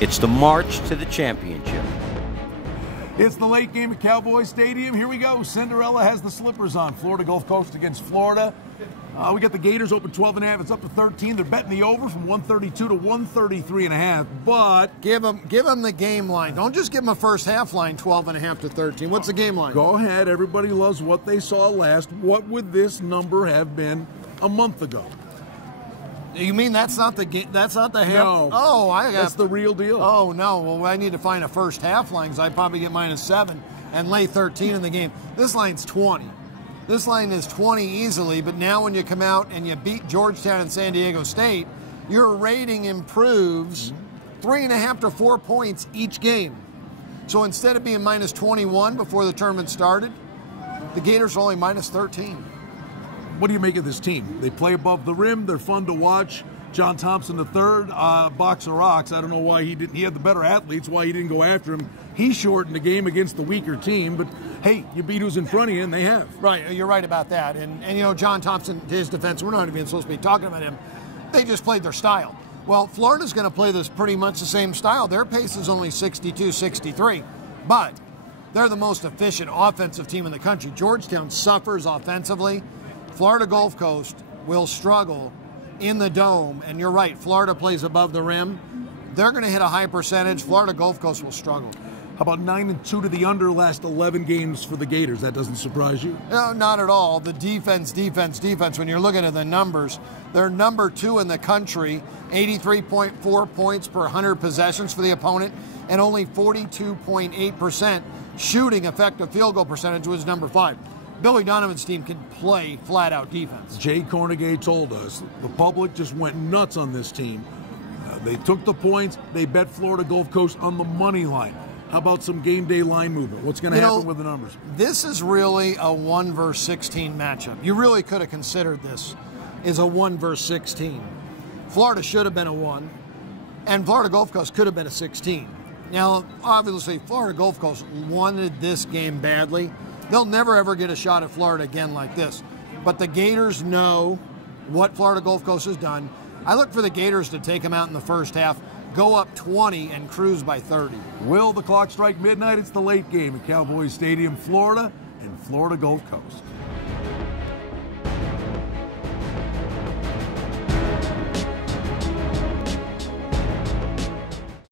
It's the march to the championship. It's the late game at Cowboy Stadium. Here we go. Cinderella has the slippers on. Florida Gulf Coast against Florida. We got the Gators open 12.5. It's up to 13. They're betting the over from 132 to 133.5. But give them the game line. Don't just give them a first half line, 12.5 to 13. What's the game line? Go ahead. Everybody loves what they saw last. What would this number have been a month ago? You mean that's not the game? That's not the half? No. Oh, that's the real deal. Oh no. Well, I need to find a first half line because I'd probably get -7 and lay 13 in the game. This line's 20. This line is 20 easily, but now when you come out and you beat Georgetown and San Diego State, your rating improves 3.5 to 4 points each game. So instead of being -21 before the tournament started, the Gators are only -13. What do you make of this team? They play above the rim. They're fun to watch. John Thompson III, box of rocks. I don't know why he didn't. He had the better athletes. Why he didn't go after him? He shortened the game against the weaker team. But hey, you beat who's in front of you, and they have. Right, you're right about that. And you know, John Thompson, to his defense, we're not even supposed to be talking about him. They just played their style. Well, Florida's going to play this pretty much the same style. Their pace is only 62-63, but they're the most efficient offensive team in the country. Georgetown suffers offensively. Florida Gulf Coast will struggle in the dome, and you're right, Florida plays above the rim. They're going to hit a high percentage. Florida Gulf Coast will struggle. How about 9-2 to the under last 11 games for the Gators? That doesn't surprise you? No, not at all. The defense. When you're looking at the numbers, they're number 2 in the country, 83.4 points per 100 possessions for the opponent, and only 42.8% shooting effective field goal percentage was number 5. Billy Donovan's team can play flat-out defense. Jay Cornegay told us the public just went nuts on this team. They took the points. They bet Florida Gulf Coast on the money line. How about some game day line movement? What's going to happen with the numbers? This is really a 1 versus 16 matchup. You really could have considered this as a 1 versus 16. Florida should have been a 1, and Florida Gulf Coast could have been a 16. Now, obviously, Florida Gulf Coast wanted this game badly. They'll never, ever get a shot at Florida again like this. But the Gators know what Florida Gulf Coast has done. I look for the Gators to take them out in the first half, go up 20, and cruise by 30. Will the clock strike midnight? It's the late game at Cowboy Stadium, Florida, and Florida Gulf Coast.